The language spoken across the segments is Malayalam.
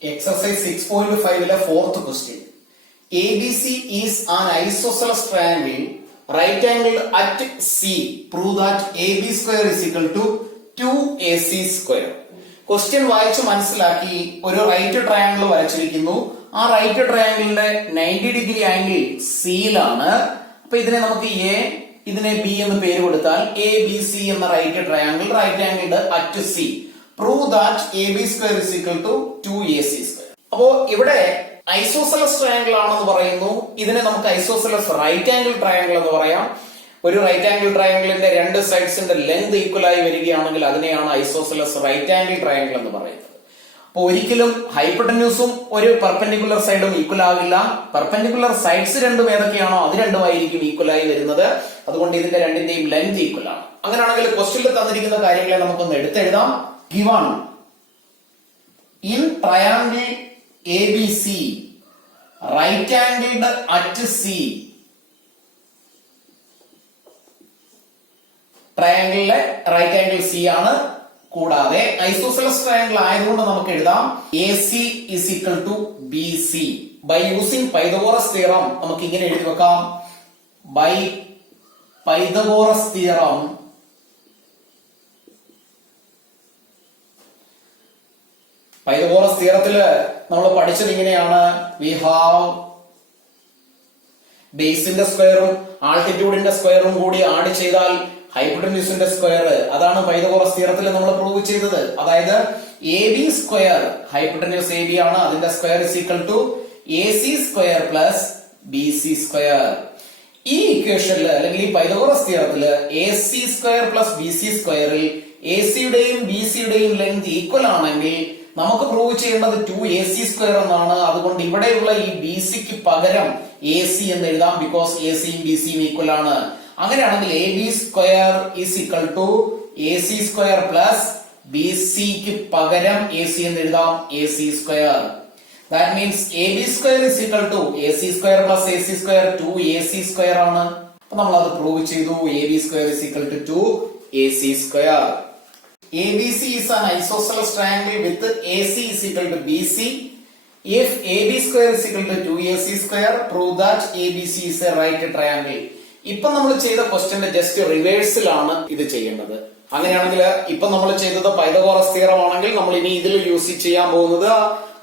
Exercise 6.5 fourth question. ABC is an isosceles triangle, right angle at C. Prove that AB square is equal to 2AC square. Question വായിച്ച് മനസ്സിലാക്കി ഒരു റൈറ്റ് ട്രയാങ്കിൾ വരച്ചിരിക്കുന്നു. ആ റൈറ്റ് ട്രയാങ്കിളിന്റെ 90 ഡിഗ്രി ആംഗിൾ സിയിലാണ്. അപ്പൊ ഇതിനെ നമുക്ക് എ, ഇതിനെ ബി എന്ന് പേര് കൊടുത്താൽ എ ബി സി എന്ന right triangle right angled at C. Prove that A B square is equal to 2AC square. അപ്പോ ഇവിടെ ഐസോസെലസ് ട്രയാങ്കിൾ ആണെന്ന് പറയുന്നു. ഇതിനെ നമുക്ക് ഐസോസെലസ് റൈറ്റ് ആംഗിൾ ട്രയാങ്കിൾ എന്ന് പറയാം. ഒരു റൈറ്റ് ആംഗിൾ ട്രയാങ്കിളിന്റെ രണ്ട് സൈഡ്സിന്റെ ലെങ്ത് ഈക്വൽ ആയി വരികയാണെങ്കിൽ അതിനെയാണ് ഐസോസെലസ് റൈറ്റ് ആംഗിൾ ട്രയാങ്കിൾ എന്ന് പറയുന്നത്. അപ്പൊ ഒരിക്കലും ഹൈപ്പോട്ടന്യൂസും ഒരു പെർപെൻഡിക്കുലർ സൈഡും ഈക്വൽ ആകില്ല. പെർപെൻഡിക്കുലർ സൈഡ്സ് രണ്ടും ഏതൊക്കെയാണോ അത് രണ്ടുമായിരിക്കും ഈക്വൽ ആയി വരുന്നത്. അതുകൊണ്ട് ഇതിന്റെ രണ്ടിന്റെയും ലെങ്ത് ഈക്വൽ ആണ്. അങ്ങനെയാണെങ്കിൽ ക്വസ്റ്റ്യനിൽ തന്നിരിക്കുന്ന കാര്യങ്ങളെ നമുക്കൊന്ന് എടുത്തെഴുതാം. Given in triangle ABC right angled at C, ട്രയാങ്കിളിലെ റൈറ്റ് ആംഗിൾ സി ആണ്. കൂടാതെ ഐസോസെലസ് ട്രയാങ്കിൾ ആയതുകൊണ്ട് നമുക്ക് എഴുതാം AC is equal to BC. By using Pythagoras theorem നമുക്ക് ഇങ്ങനെ എഴുതി വെക്കാം. ബൈ പൈതഗോറസ് തിയറം പൈതഗോറസ് തിയറത്തില് നമ്മൾ പഠിച്ചത് ഇങ്ങനെയാണ്. വി ഹാവ് ബേസിന്റെ സ്ക്വയറും ആൾട്ടിറ്റ്യൂഡിന്റെ സ്ക്വയറും കൂടി ആഡ് ചെയ്താൽ ഹൈപ്പോട്ടന്യൂസിന്റെ സ്ക്വയർ. അതാണ് പൈതഗോറസ് തിയറത്തിൽ നമ്മൾ പ്രൂവ് ചെയ്തത്. അതായത് A B square, hypotenuse A B ആണ്, അതിന്റെ square is equal to AC square plus BC square. ഈ ഇക്വേഷനിൽ അല്ലെങ്കിൽ ഈ പൈതഗോറസ് തിയറത്തില് AC സ്ക്വയർ പ്ലസ് BC സ്ക്വയറിൽ AC യുടെയും BC യുടെയും ലെങ്ത് ഈക്വൽ ആണെങ്കിൽ നമുക്ക് പ്രൂവ് ചെയ്യേണ്ടത് 2AC സ്ക്വയർ എന്നാണ്. അതുകൊണ്ട് ഇവിടെയുള്ള ഈ BCക്ക് പകരം AC എന്ന് എഴുതാം. ബിക്കോസ് ACയും BCയും ഈക്വൽ ആണ്. അങ്ങനെയാണെങ്കിൽ AB square is equal to AC square plus BCക്ക് പകരം AC എന്ന് എഴുതാം. AC square. That means AB square is equal to AC square plus AC square 2AC square ആണ്. അപ്പൊ നമ്മൾ അത് പ്രൂവ് ചെയ്തു. AB square is equal to 2AC square. ABC is an isosceles triangle with AC is equal to BC. If AB square is equal to 2AC square, prove that ABC is a right triangle. ഇപ്പൊ നമ്മൾ ചെയ്ത ക്വസ്റ്റ്യന്റെ ജസ്റ്റ് റിവേഴ്സിലാണ് ഇത് ചെയ്യേണ്ടത്. അങ്ങനെയാണെങ്കിൽ ഇപ്പൊ നമ്മൾ ചെയ്തത് പൈതഗോറസ് തിയറം ആണെങ്കിൽ നമ്മൾ ഇനി ഇതിൽ യൂസ് ചെയ്യാൻ പോകുന്നത്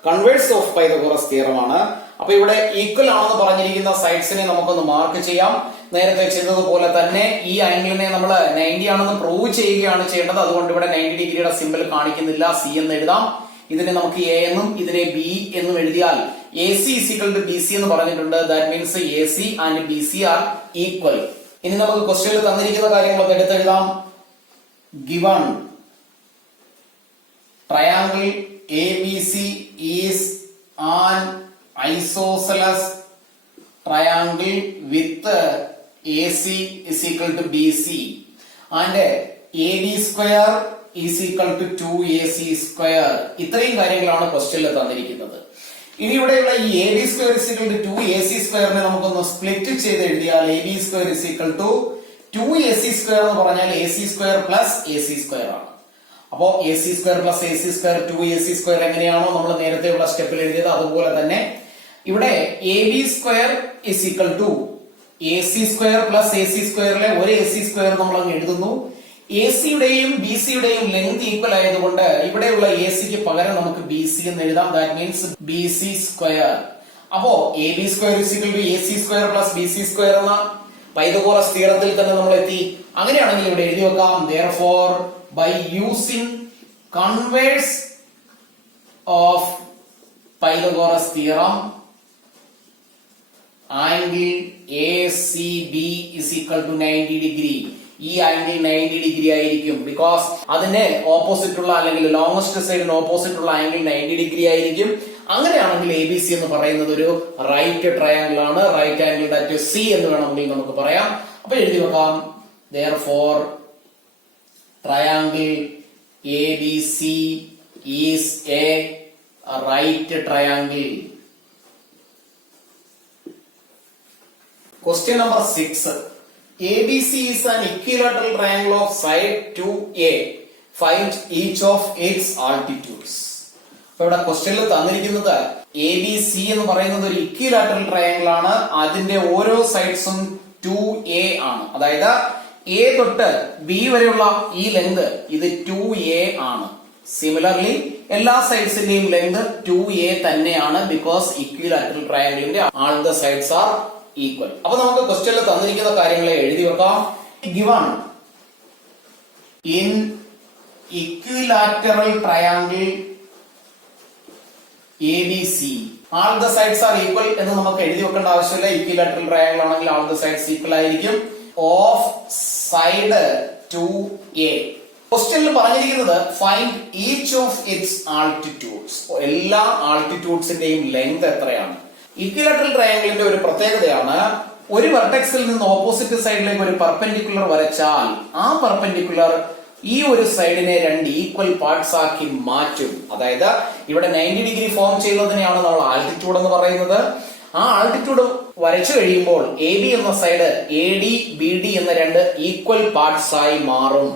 കൺവേഴ്സ് ഓഫ് പൈതഗോറസ് തിയറം ആണ്. അപ്പൊ ഇവിടെ ഈക്വൽ ആണെന്ന് പറഞ്ഞിരിക്കുന്ന സൈഡ്സിനെ നമുക്കൊന്ന് മാർക്ക് ചെയ്യാം. നേരത്തെ ചെയ്തതുപോലെ തന്നെ ഈ ആംഗിളിനെ നമ്മൾ 90 ആണെന്ന് പ്രൂവ് ചെയ്യുകയാണ് ചെയ്യേണ്ടത്. അതുകൊണ്ട് ഇവിടെ 90 ഡിഗ്രിയുടെ സിമ്പിൾ കാണിക്കുന്നില്ല, സി എന്ന് എഴുതാം. ഇതിനെ നമുക്ക് എ എന്നും ഇതിനെ ബി എന്നും എഴുതിയാൽ AC is equal to BC എന്ന് പറഞ്ഞിട്ടുണ്ട്. That means AC and BC are equal. ഇനി നമുക്ക് ക്വസ്റ്റ്യനിൽ തന്നിരിക്കുന്ന കാര്യങ്ങളൊക്കെ എടുത്തെഴുതാം. Given triangle ABC is an isosceles triangle with AC is equal to BC and AB square is equal to 2AC square. ഇത്രയും കാര്യങ്ങളാണ് ക്വസ്റ്റ്യനിൽ തന്നിരിക്കുന്നത്. ഇനി ഇവിടെയുള്ള ഈ AB square is equal to 2AC square നമുക്കൊന്ന് സ്പ്ലിറ്റ് ചെയ്ത് എഴുതിയാൽ AB square is equal to 2AC square എന്ന് പറഞ്ഞാൽ AC square plus AC square ആണ്. അപ്പോ AC square plus AC square 2AC square എങ്ങനെയാണോ നമ്മൾ നേരത്തെയുള്ള സ്റ്റെപ്പിൽ എഴുതിയത് അതുപോലെ തന്നെ ഇവിടെ AB square is equal to AC square plus AC squareലെ ഒരു AC square നമ്മൾ അങ്ങ് എഴുതുന്നു. AC യുടെയും BC യുടെയും ലെങ്ത് ഈക്വൽ ആയതുകൊണ്ട് ഇവിടെയുള്ള ACക്ക് പകരം നമുക്ക് BC എന്ന് എഴുതാം. That means BC square. അപ്പോ AB square is equal to AC square plus BC square എന്ന പൈതഗോറസ് തിയറത്തിൽ തന്നെ നമ്മൾ എത്തി. അങ്ങനെയാണെങ്കിൽ ഇവിടെ എഴുതി വെക്കാം. therefore by using converse of Pythagoras theorem, angle ACB is equal to 90 degree. ഈ ആംഗിൾ 90 ഡിഗ്രി ആയിരിക്കും. ബിക്കോസ് അതിന് ഓപ്പോസിറ്റ് ഉള്ള അല്ലെങ്കിൽ ലോങ്സ്റ്റ് സൈഡിന് ഓപ്പോസിറ്റ് ഉള്ള ആംഗിൾ 90 ഡിഗ്രി ആയിരിക്കും. അങ്ങനെയാണെങ്കിൽ ABC എന്ന് പറയുന്നത് ഒരു റൈറ്റ് ട്രയാങ്കിൾ ആണ്. റൈറ്റ് ആംഗിൾ അറ്റ് C എന്ന് വേണമെങ്കിൽ നമുക്ക് പറയാം. അപ്പൊ എഴുതി വെക്കാം. therefore triangle ABC is a right triangle. Question number 6. ABC is an equilateral triangle of side 2A. Find each of its altitudes. അപ്പൊ ഇവിടെ ക്വസ്റ്റ്യനിൽ തന്നിരിക്കുന്നത് എ ബി സി എന്ന് പറയുന്നത് ഒരു ഇക്വിലാറ്ററൽ ട്രയാങ്കിൾ ആണ്. അതിന്റെ ഓരോ സൈഡ്സും 2a ആണ്. അതായത് എ തൊട്ട് ബി വരെയുള്ള ഈ ലെങ്ത് ഇത് 2a ആണ്. സിമിലർലി എല്ലാ സൈഡ്സിന്റെയും ലെങ്ത് 2a തന്നെയാണ്. ബിക്കോസ് ഇക്വിലാറ്ററൽ ട്രയാങ്കിളിന്റെ all the sides are equal. അപ്പൊ നമുക്ക് ക്വസ്റ്റ്യനിൽ തന്നിരിക്കുന്ന കാര്യങ്ങളെ എഴുതി വെക്കാം. Given in equilateral triangle ABC all the sides are equal എന്ന് നമുക്ക് എഴുതി വെക്കേണ്ട ആവശ്യമില്ല. equilateral triangle ആണെങ്കിൽ all the sides equal ആയിരിക്കും. of side 2a ക്വസ്റ്റ്യനിൽ പറഞ്ഞിരിക്കുന്നത് find each of its altitudes. എല്ലാ ആൾട്ടിറ്റ്യൂഡ്സിന്റെയും ലെങ്ത് എത്രയാണ്. ഇക്വിലാറ്ററൽ ട്രയാങ്കിളിന്റെ ഒരു പ്രത്യേകതയാണ്, ഒരു വെർട്ടെക്സിൽ നിന്ന് ഓപ്പോസിറ്റ് സൈഡിലേക്ക് ഒരു പെർപെൻഡിക്കുലർ വരച്ചാൽ ആ പെർപെൻഡിക്കുലർ ഈ ഒരു സൈഡിനെ രണ്ട് ഈക്വൽ പാർട്സ് ആക്കി മാറ്റും. അതായത് ഇവിടെ 90 ഡിഗ്രി ഫോം ചെയ്യുന്നതിനെയാണ് നമ്മൾ ആൾട്ടിറ്റ്യൂഡ് എന്ന് പറയുന്നത്. ആ ആൾട്ടിറ്റ്യൂഡ് വരച്ചു കഴിയുമ്പോൾ എ ബി എന്ന side A D B D എന്ന രണ്ട് ഈക്വൽ പാർട്സ് ആയി മാറും.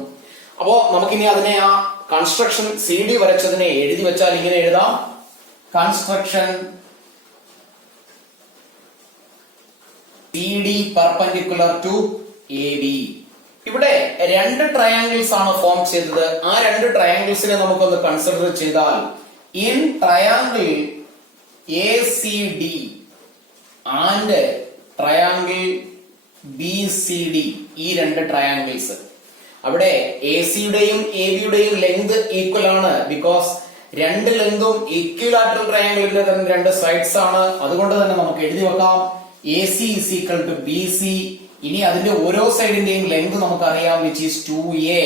അപ്പോ നമുക്കിനി അതിനെ ആ കൺസ്ട്രക്ഷൻ സി ഡി വരച്ചതിനെ എഴുതി വെച്ചാൽ ഇങ്ങനെ എഴുതാം. Construction C D perpendicular to A B. ഇവിടെ രണ്ട് ട്രയാങ്കിൾസ് ആണ് ഫോം ചെയ്തത്. ആ രണ്ട് ട്രയാങ്കിൾസിനെ നമുക്കൊന്ന് കൺസിഡർ ചെയ്താൽ in triangle A C D and triangle B C D, ഈ രണ്ട് ട്രയാങ്കിൾസ് അവിടെ എ സിയുടെയും എ ബിയുടെയും ലെങ്ത് ഈക്വൽ ആണ്. ബിക്കോസ് രണ്ട് ലെങ്തും ഇക്വിലാറ്ററൽ ട്രയാങ്കിളിന്റെ രണ്ട് സൈഡ്സ് ആണ്. അതുകൊണ്ട് തന്നെ നമുക്ക് എഴുതി വെക്കാം A C is equal to B C. ഇനി അതിന്റെ ഓരോ സൈഡിന്റെയും ലെങ്ത് നമുക്കറിയാം, വിച്ച് ഈസ് 2a.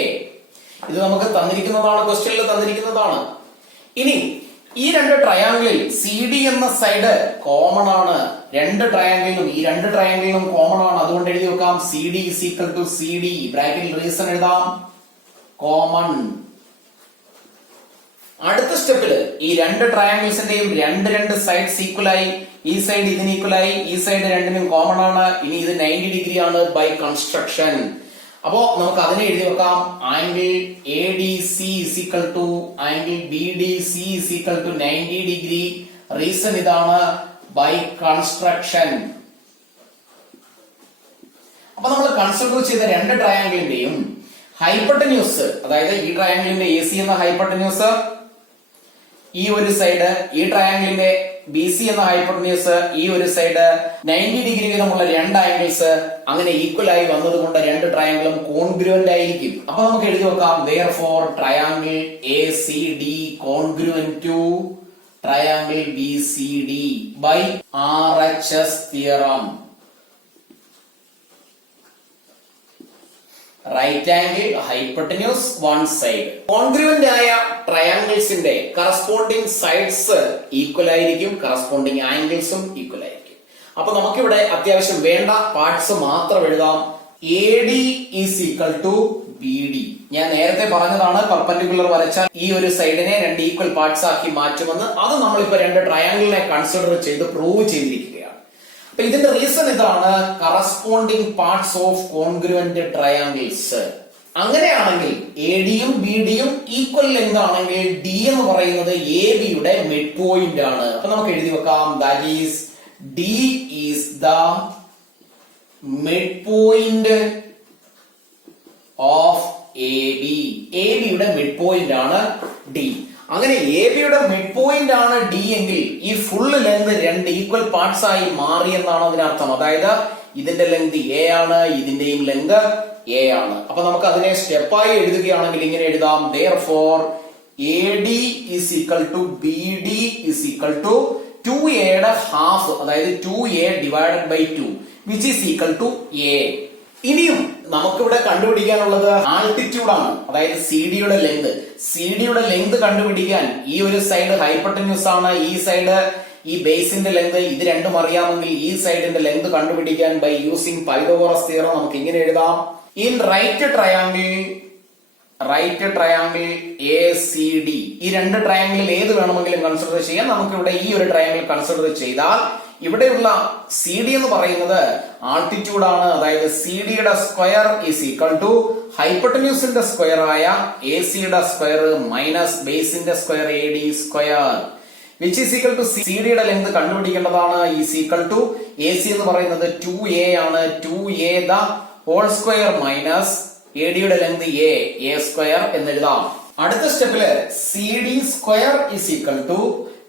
ഇത് നമുക്ക് തന്നിരിക്കുന്നതാണ്, ക്വസ്റ്റ്യനിൽ തന്നിരിക്കുന്നതാണ്. ഇനി ഈ രണ്ട് ട്രയാങ്കിളിൽ സി ഡി എന്ന സൈഡ് കോമൺ ആണ്. രണ്ട് ട്രയാങ്കിളിലും ഈ രണ്ട് ട്രയാങ്കിളിലും കോമൺ ആണ്. അതുകൊണ്ട് എഴുതി വെക്കാം C D is equal to C D. ബ്രാക്കറ്റിൽ റീസൺ എഴുതാം, കോമൺ. അടുത്ത സ്റ്റെപ്പില് ഈ രണ്ട് ട്രയാങ്കിൾസിന്റെയും രണ്ട് സൈഡ്സ് ഈക്വലായി. ഈ സൈഡ് ഇതിന് ഈക്വലായി, ഈ സൈഡ് രണ്ടിനും കോമൺ ആണ്. ഇനി ഇത് 90 ഡിഗ്രി ആണ് ബൈ കൺസ്ട്രക്ഷൻ. അപ്പോ നമുക്ക് അതിനെ എഴുതി വെക്കാം angle A D C is equal to angle B D C is equal to 90 degree. Reason ഇതാണ്, ബൈ കൺസ്ട്രക്ഷൻ. അപ്പൊ നമ്മൾ കൺസിഡർ ചെയ്ത രണ്ട് ട്രയാങ്കിളിന്റെയും ഹൈപ്പട്ടന്യൂസ്, അതായത് ഈ ട്രയാങ്കിളിന്റെ എ സി എന്ന ഹൈപ്പട്ടന്യൂസ് ഈ ഒരു സൈഡ്, ഈ ട്രയാങ്കിളിന്റെ ബി സി എന്ന ഹൈപ്പട്ടന്യൂസ് ഈ ഒരു സൈഡ്, 90 ഡിഗ്രി വീതമുള്ള രണ്ട് ആംഗിൾസ് അങ്ങനെ ഈക്വൽ ആയി വന്നതുകൊണ്ട് രണ്ട് ട്രയാങ്കിളും കോൺഗ്രുവന്റ് ആയിരിക്കും. അപ്പൊ നമുക്ക് എഴുതി വെക്കാം therefore triangle A C D congruent to triangle B C D by RHS theorem. Right angle hypotenuse one side. Congruent ആയ ട്രയാങ്കിൾസിന്റെ കറസ്പോണ്ടിങ് സൈഡ്സ് ഈക്വൽ ആയിരിക്കും, കറസ്പോണ്ടിങ് ആംഗിൾസും ഈക്വൽ ആയിരിക്കും. അപ്പൊ നമുക്കിവിടെ അത്യാവശ്യം വേണ്ട പാർട്സ് മാത്രം എഴുതാം. A D is equal to B D. ഞാൻ നേരത്തെ പറഞ്ഞതാണ് പെർപെൻഡിക്കുലർ വരച്ചാൽ ഈ ഒരു സൈഡിനെ രണ്ട് ഈക്വൽ പാർട്സ് ആക്കി മാറ്റുമെന്ന്. അത് നമ്മളിപ്പോ രണ്ട് ട്രയാങ്കിളിനെ കൺസിഡർ ചെയ്ത് പ്രൂവ് ചെയ്തിരിക്കുകയാണ്. അപ്പൊ ഇതിന്റെ റീസൺ ഇതാണ്, corresponding parts of congruent triangles. അങ്ങനെയാണെങ്കിൽ എ ഡിയും ബി ഡിയും ഈക്വൽ ലെങ്ത് ആണെങ്കിൽ ഡി എന്ന് പറയുന്നത് എ ബിയുടെ മിഡ് പോയിന്റ് ആണ്. അപ്പൊ നമുക്ക് എഴുതി വെക്കാം that is D is the mid point of A B. A ബിയുടെ മിഡ് പോയിന്റ് ആണ് ഡി. അങ്ങനെ എ ബിയുടെ മിഡ് പോയിന്റ് ആണ് ഡി എങ്കിൽ ഈ ഫുൾ ലെങ്ത് രണ്ട് ഈക്വൽ പാർട്സ് ആയി മാറി എന്നാണ് അതിനർത്ഥം. അതായത് ഇതിന്റെ ലെങ്ത് എ ആണ്, ഇതിന്റെയും ലെങ്ത് എ ആണ്. അപ്പൊ നമുക്ക് അതിനെ സ്റ്റെപ്പായി എഴുതുകയാണെങ്കിൽ ഇങ്ങനെ എഴുതാം therefore A D is equal to B D is equal to 2a യുടെ ഹാഫ്, അതായത് 2a divided by 2 which is equal to a. ഇനിയും നമുക്കിവിടെ കണ്ടുപിടിക്കാനുള്ളത് ആൾട്ടിറ്റ്യൂഡ് ആണ്, അതായത് സി ഡിയുടെ ലെങ്ത്. സി ഡിയുടെ ലെങ്ത് കണ്ടുപിടിക്കാൻ ഈ ഒരു സൈഡ് ഹൈപ്പട്ടന്യൂസ് ആണ്, ഈ സൈഡ് ഈ ബേസിന്റെ ലെങ്ത്, ഇത് രണ്ടും അറിയാമെങ്കിൽ ഈ സൈഡിന്റെ ലെങ്ത് കണ്ടുപിടിക്കാൻ ബൈ യൂസിംഗ് പൈതഗോറസ് തിയറം നമുക്ക് ഇങ്ങനെ എഴുതാം. In right triangle A C D, ഈ രണ്ട് ട്രയാങ്കിളിൽ ഏത് വേണമെങ്കിലും കൺസിഡർ ചെയ്യാം. നമുക്ക് ഇവിടെ ഈ ഒരു ട്രയാങ്കിൾ കൺസിഡർ ചെയ്താൽ ഇവിടെയുള്ള സി ഡി എന്ന് പറയുന്നത് ആൾട്ടിറ്റ്യൂഡ് ആണ്. അതായത് സി ഡിയുടെ സ്ക്വയർ ഈസ് ഈക്വൽ ടു ഹൈപ്പോട്ടന്യൂസിന്റെ സ്ക്വയർ ആയ എ സിയുടെ സ്ക്വയർ മൈനസ് ബേസിന്റെ square A D square which is equal to C ഡിയുടെ ലെങ്ത് കണ്ടുപിടിക്കേണ്ടതാണ്. Is equal to A C എന്ന് പറയുന്നത് 2a ആണ്. 2a the whole square minus A ഡിയുടെ ലെങ്ത് എ സ്ക്വയർ എന്ന് എഴുതാം. അടുത്ത സ്റ്റെപ്പില് C D square is equal to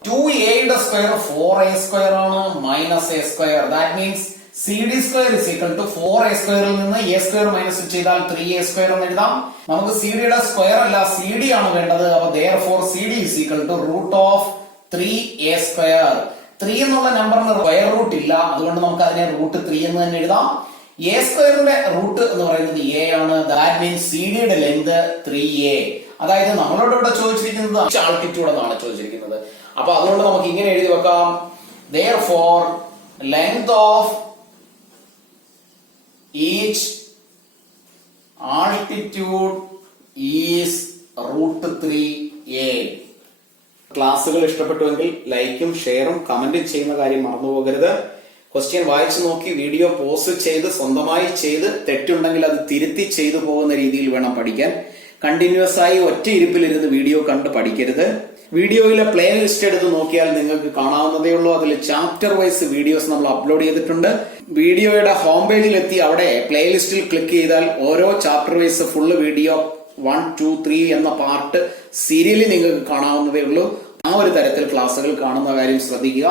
2a യുടെ സ്ക്വയർ 4a സ്ക്വയർ ആണ് minus A square. That means C D square is equal to 4a സ്ക്വയറിൽ നിന്ന് എ സ്ക്വയർ മൈനസ് ചെയ്താൽ 3a സ്ക്വയർ എന്ന് എഴുതാം. നമുക്ക് സി ഡിയുടെ സ്ക്വയർ അല്ല സി ഡി ആണ് വേണ്ടത്. അപ്പൊ therefore C D is equal to root of 3a square. 3 എന്നുള്ള നമ്പറിന് സ്ക്വയർ റൂട്ട് ഇല്ല, അതുകൊണ്ട് നമുക്ക് അതിനെ റൂട്ട് 3 എന്ന് തന്നെ എഴുതാം. എ സ്ക്വയറിന്റെ റൂട്ട് എന്ന് പറയുന്നത് എ ആണ്. ദാറ്റ് മീൻസ് സി ഡിയുടെ ലെങ്ത് 3a. അതായത് നമ്മളോട് ഇവിടെ ചോദിച്ചിരിക്കുന്നത് ആൾട്ടിറ്റ്യൂഡ് എന്നാണ് ചോദിച്ചിരിക്കുന്നത്. അപ്പൊ അതുകൊണ്ട് നമുക്ക് ഇങ്ങനെ എഴുതി വെക്കാം. therefore length of each altitude is root 3a. ക്ലാസ്സുകൾ ഇഷ്ടപ്പെട്ടുവെങ്കിൽ ലൈക്കും ഷെയറും കമന്റും ചെയ്യുന്ന കാര്യം മറന്നു പോകരുത്. ക്വസ്റ്റ്യൻ വായിച്ചു നോക്കി വീഡിയോ പോസ്റ്റ് ചെയ്ത് സ്വന്തമായി ചെയ്ത് തെറ്റുണ്ടെങ്കിൽ അത് തിരുത്തി ചെയ്തു പോകുന്ന രീതിയിൽ വേണം പഠിക്കാൻ. കണ്ടിന്യൂസ് ആയി ഒറ്റ ഇരുപ്പിലിരുന്ന് വീഡിയോ കണ്ട് പഠിക്കരുത്. വീഡിയോയിലെ പ്ലേ ലിസ്റ്റ് എടുത്ത് നോക്കിയാൽ നിങ്ങൾക്ക് കാണാവുന്നതേ ഉള്ളൂ. അതിൽ ചാപ്റ്റർ വൈസ് വീഡിയോസ് നമ്മൾ അപ്ലോഡ് ചെയ്തിട്ടുണ്ട്. വീഡിയോയുടെ ഹോം പേജിൽ എത്തി അവിടെ പ്ലേ ലിസ്റ്റിൽ ക്ലിക്ക് ചെയ്താൽ ഓരോ ചാപ്റ്റർ വൈസ് ഫുള്ള് വീഡിയോ 1, 2, 3 എന്ന പാർട്ട് സീരിയലി നിങ്ങൾക്ക് കാണാവുന്നതേ ഉള്ളൂ. ആ ഒരു തരത്തിൽ ക്ലാസ്സുകൾ കാണുന്ന കാര്യം ശ്രദ്ധിക്കുക.